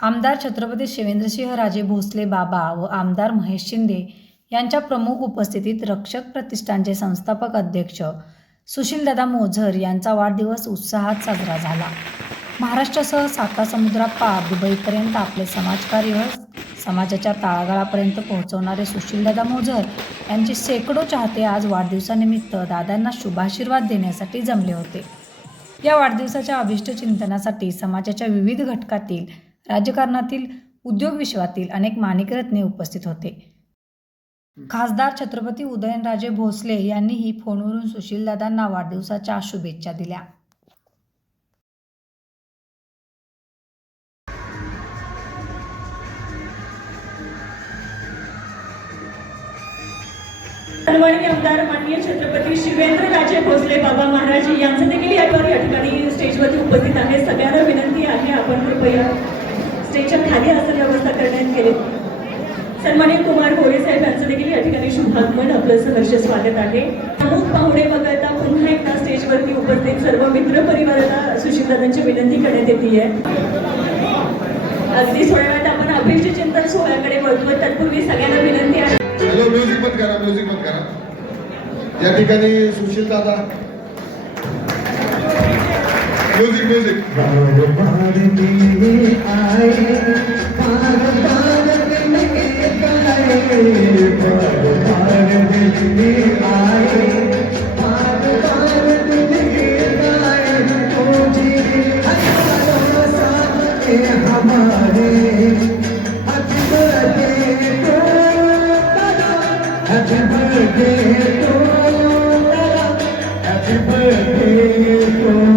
आमदार छत्रपती शिवेंद्रसिंह राजे भोसले बाबा व आमदार महेश शिंदे यांच्या प्रमुख उपस्थितीत रक्षक प्रतिष्ठानचे संस्थापक अध्यक्ष सुशीलदादा मोझर यांचा वाढदिवस उत्साहात साजरा झाला. महाराष्ट्रासह सातासमुद्रापार दुबईपर्यंत आपले समाजकार्य समाजाच्या तळागाळापर्यंत पोहोचवणारे सुशीलदादा मोझर यांचे शेकडो चाहते आज वाढदिवसानिमित्त दादांना शुभाशीर्वाद देण्यासाठी जमले होते. या वाढदिवसाच्या अभिष्ट चिंतनासाठी समाजाच्या विविध घटकातील राजकारणातील उद्योग विश्वातील अनेक माणिकरत्ने उपस्थित होते. खासदार छत्रपती उदयनराजे भोसले यांनीही फोनवरून सुशीलदादांना वाढदिवसाच्या शुभेच्छा दिल्या. आमदार माननीय छत्रपती शिवेंद्र राजे भोसले बाबा महाराज यांचं देखील या ठिकाणी स्टेजवरती उपस्थित आहे. सगळ्यांना विनंती आहे आपण कृपया स्टेजच्या खाली आसन व्यवस्था करण्यात गेली सन्माननीय कुमार गोरे साहेब यांचं देखील या ठिकाणी शुभागमन. आपलं सहर्ष स्वागत आहे. प्रमुख पाहुणे वगळता पुन्हा एकदा स्टेजवरती उपस्थित सर्व मित्र परिवाराला सुशीलदादांची विनंती करण्यात येते. अगदी थोड्या वेळात आपण अभिष्ट चिंतन सोहळ्याकडे वळतो तत्पूर्वी सगळ्यांना विनंती आहे. म्युझिक बंद करा म्युझिक बंद करा. या ठिकाणी सुशील दादा music music Happy birthday to Happy birthday to Happy birthday to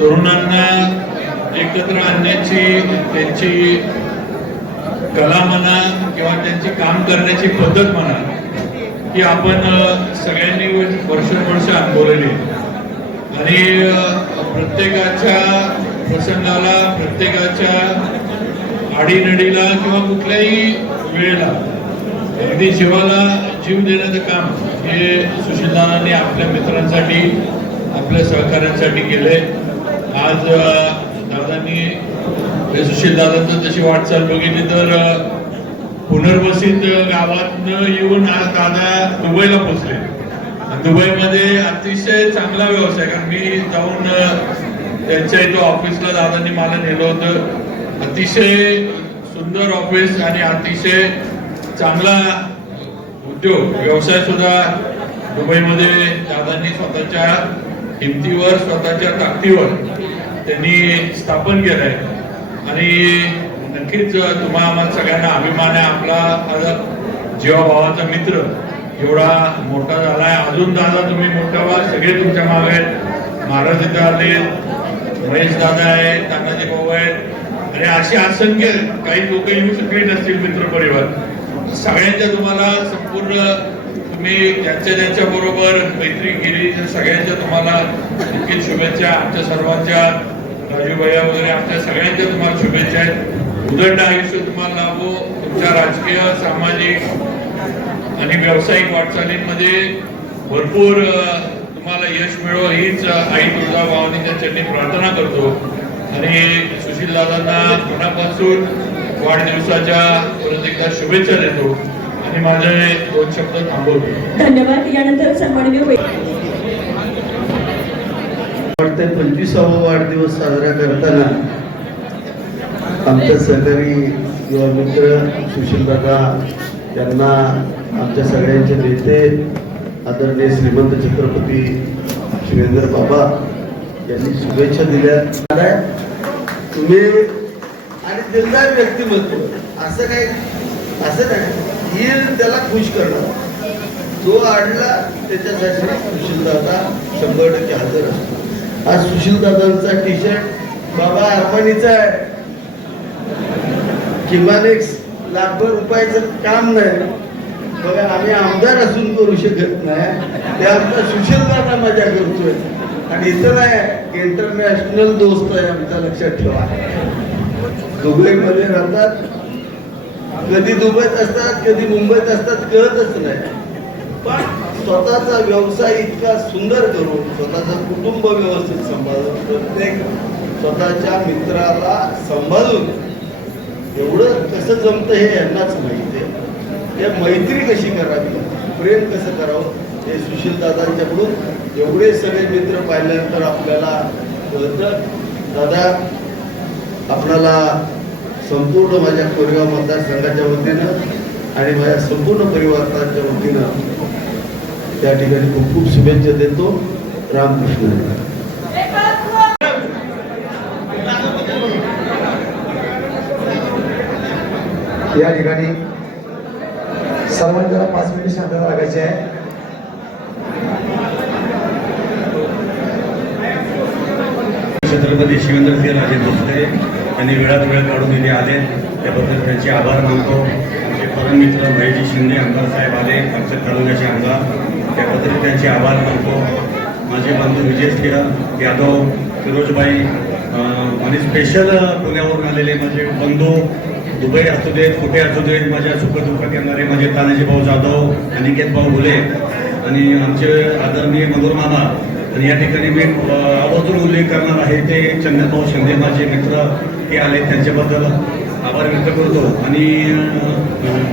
तरुणांना एकत्र आणण्याची त्यांची कला म्हणा किंवा त्यांची काम करण्याची पद्धत म्हणा ही आपण सगळ्यांनी वर्षानुवर्ष अनुभवलेली आणि प्रत्येकाच्या प्रसंगाला प्रत्येकाच्या आडीनडीला किंवा कुठल्याही वेळेला अगदी जीवाला जीव देण्याचं काम हे सुशीलदानांनी आपल्या मित्रांसाठी आपल्या सहकाऱ्यांसाठी केले आज दादांनी सुशील दादांचं तशी वाटचाल बघितली तर पुनर्वसित गावातनं येऊन आज दादा दुबईला पोहोचले. दुबईमध्ये अतिशय चांगला व्यवसाय कारण मी जाऊन त्यांच्या इथं ऑफिसला दादांनी मला नेलं होतं. अतिशय सुंदर ऑफिस आणि अतिशय चांगला उद्योग व्यवसाय सुद्धा दुबईमध्ये दादांनी स्वतःच्या किमतीवर स्वतःच्या ताकदीवर त्यांनी स्थापन केलंय. आणि नक्कीच तुम्हा आम्हाला सगळ्यांना अभिमान आहे. आपला जीवाभावाचा मित्र एवढा मोठा झालाय. अजून दादा तुम्ही मोठा व्हा. सगळे तुमच्या मागे आहेत. महाराज इथं आले. महेश दादा आहेत तानाजी भाऊ आहेत. आणि असे असंख्य काही लोक येऊ शकले नसतील मित्र परिवार सगळ्यांच्या तुम्हाला संपूर्ण तुम्ही ज्यांच्या ज्यांच्या बरोबर मैत्री केली सगळ्यांच्या तुम्हाला नक्कीच शुभेच्छा. आमच्या सर्वांच्या भैया वगैरे आपल्या सगळ्यांच्या तुम्हाला शुभेच्छा आहेत. उदंड आयुष्य तुम्हाला लाभो. तुमच्या राजकीय सामाजिक आणि व्यावसायिक वाटचालींमध्ये भरपूर तुम्हाला यश मिळो. हीच आई तुळजा तुळजाभवानीच्या चरणी प्रार्थना करतो. आणि सुशील दादांना मनापासून वाढदिवसाच्या परत एकदा शुभेच्छा देतो. आणि माझे दोन शब्द थांबवतो. धन्यवाद. यानंतर सन्माननीय वै- वाटतंय पंचवीसावा वाढदिवस साजरा करताना आमच्या सहकारी किंवा मित्र सुशीलदादा त्यांना आमच्या सगळ्यांचे नेते आदरणीय श्रीमंत छत्रपती शिवेंद्र बाबा यांनी शुभेच्छा दिल्या. तुम्ही आणि दिलदार व्यक्तिमत्व असं काय असं नाही येईल त्याला खुश करणं जो आडला त्याच्यासाठी सुशीलदादा शंभर टक्के हजर असतो. आज सुशीलदादांचा टी शर्ट बाबा अर्पणीचा आहे. किमान एक लाखभर रुपयाचं काम नाही. बघा आम्ही आमदार असून करू शकत नाही. ते आमचा सुशीलदादा मजा करतोय आणि इथं नाही इंटरनॅशनल दोस्त आहे आमचा लक्षात ठेवा. दुबईमध्ये राहतात. कधी दुबईत असतात कधी मुंबईत असतात कळतच नाही. पण स्वतःचा व्यवसाय इतका सुंदर करून स्वतःचं कुटुंब व्यवस्थित सांभाळून प्रत्येक स्वतःच्या मित्राला सांभाळून एवढं कसं जमतं हे यांनाच माहिती आहे. हे मैत्री कशी करावी प्रेम कसं करावं हे सुशील दादांच्याकडून एवढे सगळे मित्र पाहिल्यानंतर आपल्याला कळतं दादा आपणाला संपूर्ण माझ्या कोरेगाव मतदारसंघाच्या वतीनं आणि माझ्या संपूर्ण परिवाराच्या वतीनं त्या ठिकाणी खूप खूप शुभेच्छा देतो. रामकृष्ण. या ठिकाणी सर्वांनी पाच मिनिट शांतता लागायची आहे. छत्रपती शिवेंद्रसिंह राजे भोसले यांनी वेळात वेळ काढून इथे आले त्याबद्दल त्यांचे आभार मानतो. आमचे परममित्र महेशजी शिंदे आमदार साहेब आले. आमच्या तालुक्याचे आमदार त्याबद्दल त्यांचे आभार मानतो. माझे बंधू विजयसिंह यादव फिरोजबाई आणि स्पेशल पुण्यावरून आलेले माझे बंधू दुबई असू देत कुठे असू देत माझ्या सुखदुःखात येणारे माझे तानाजी भाऊ जाधव अनिकेत भाऊ भुले आणि आमचे आदरणीय मधुर मामा. आणि या ठिकाणी मी आवर्जून उल्लेख करणार आहे ते चंदनभाऊ शिंदे माझे मित्र हे आले त्यांच्याबद्दल आभार व्यक्त करतो. आणि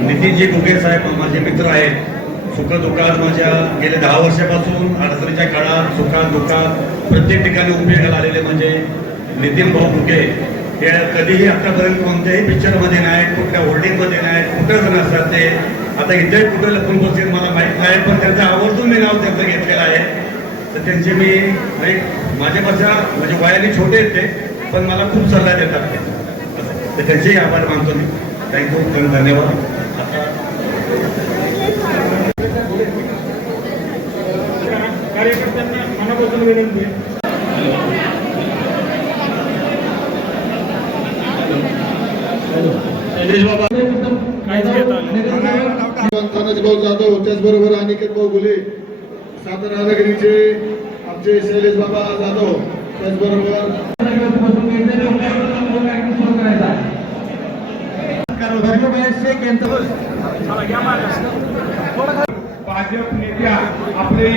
नितीनजी घुगे साहेब माझे मित्र आहेत. सुखदुःखात माझ्या गेल्या दहा वर्षापासून अडचणीच्या काळात सुखात दुःखात प्रत्येक ठिकाणी उपयोगाला आलेले म्हणजे नितीन भाऊ मुके. हे कधीही आतापर्यंत कोणत्याही पिक्चरमध्ये नाही कुठल्या होर्डिंगमध्ये नाही कुठंच नसतात ते. आता इथे कुठे लपून बसतील मला माहीत नाही पण त्यांचं आवर्जून मी नाव त्यांचं घेतलेलं आहे. तर त्यांचे मी एक माझ्यापेक्षा म्हणजे वयाने छोटे आहेत ते पण मला खूप सल्ला देतात ते. तर त्यांचेही आभार मानतो मी. थँक्यू धन्यवाद. आता कार्यकर्त्यांना मनापासून विनंती आहे. भाऊ जाधव त्याचबरोबर अनिकेत भाऊ गुले सातारा नगरीचे आमचे शैलेश बाबा जाधव त्याचबरोबर भाजप नेत्या आपले